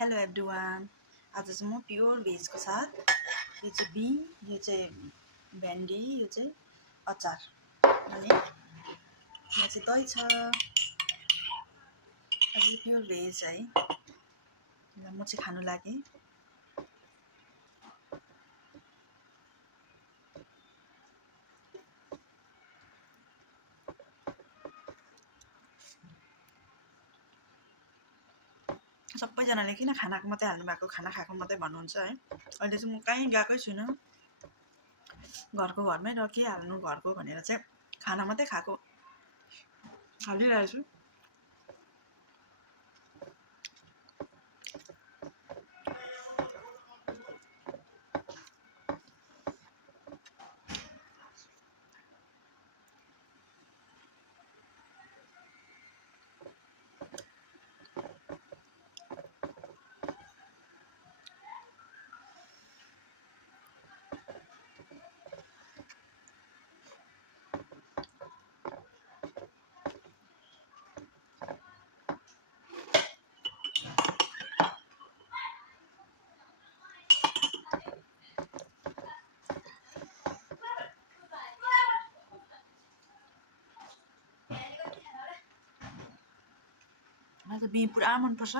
Hello everyone. आज चाहिँ म प्योर भेजको साथ यो चाहिँ बिन, यो चाहिँ भेन्डी, यो चाहिँ अचार अनि यहाँ चाहिँ दही छ। आज चाहिँ प्योर भेज है। म चाहिँ खानु लागेँ। सबैजनाले किन खानाको मात्रै हाल्नु भएको, खाना खाएको मात्रै भन्नुहुन्छ है। अहिले चाहिँ म कहीँ गएकै छुइनँ, घरको घरमै र के हाल्नु घरको भनेर चाहिँ खाना मात्रै खाएको हालिरहेको छु। मलाई त बिँ पुरा मनपर्छ।